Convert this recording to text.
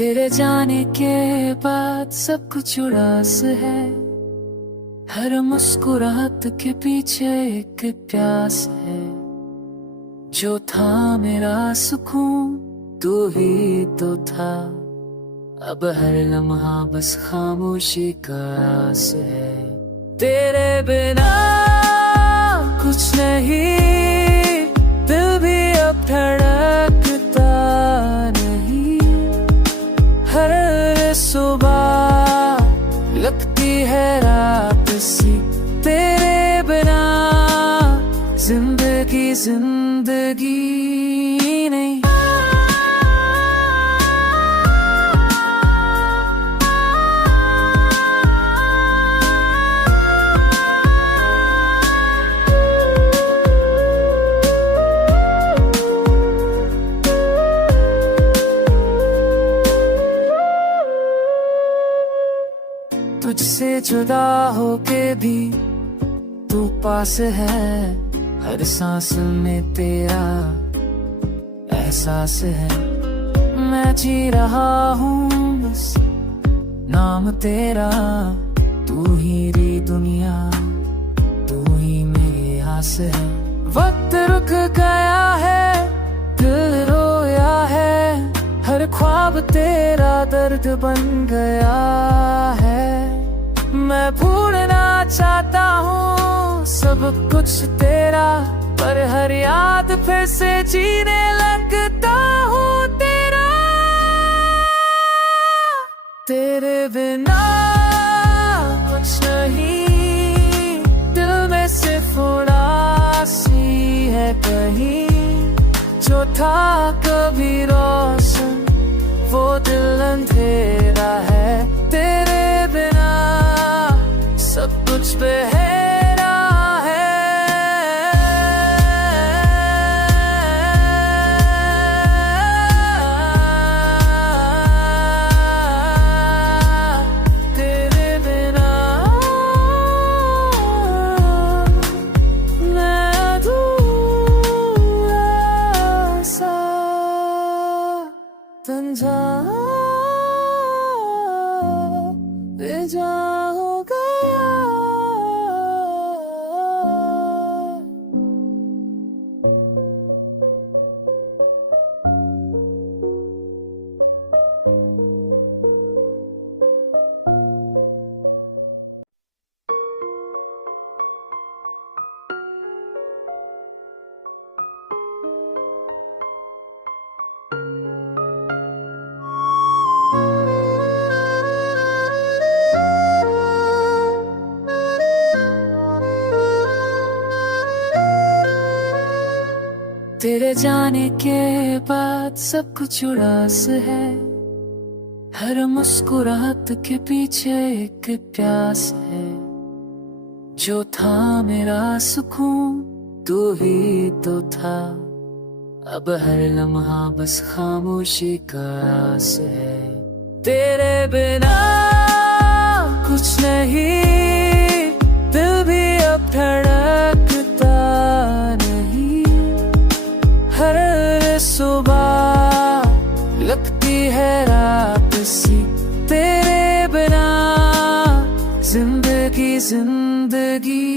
तेरे जाने के बाद सब कुछ उदास है। हर मुस्कुराहट के पीछे एक प्यास है। जो था मेरा सुकून तू ही तो था। अब हर लम्हा बस खामोशी का आस है। तेरे बिना कुछ नहीं, दिल भी अब धड़कता नहीं। हर सुबह लगती है रात सी। तेरे बिना जिंदगी जिंदगी नहीं। तुझसे जुदा होके भी तू पास है। हर सांस में तेरा एहसास है। मैं जी रहा हूँ बस नाम तेरा। तू ही री दुनिया, तू ही मेरी आस है। वक्त रुक गया है, दिल रोया है। हर ख्वाब तेरा दर्द बन गया है। मैं भूलना चाहता हूँ सब कुछ तेरा, पर हर याद फिर से जीने लगता हूँ तेरा। तेरे बिना कुछ नहीं, दिल में सिर्फ उदासी है कहीं। जो था कभी रोशन वो दिल अंधेरा है। तेरे बिना सब कुछ बहेरा है। तेरे बिना मैं अधूरा सा तन्हा बेजा हो गया। तेरे जाने के बाद सब कुछ उदास है। हर मुस्कुराहट के पीछे एक प्यास है। जो था मेरा सुकून तू ही तो था। अब हर लम्हा बस खामोशी का आस है। तेरे बिना कुछ नहीं, दिल भी अब धड़कता नहीं। हर सुबह लगती है रात सी। तेरे बिना जिंदगी जिंदगी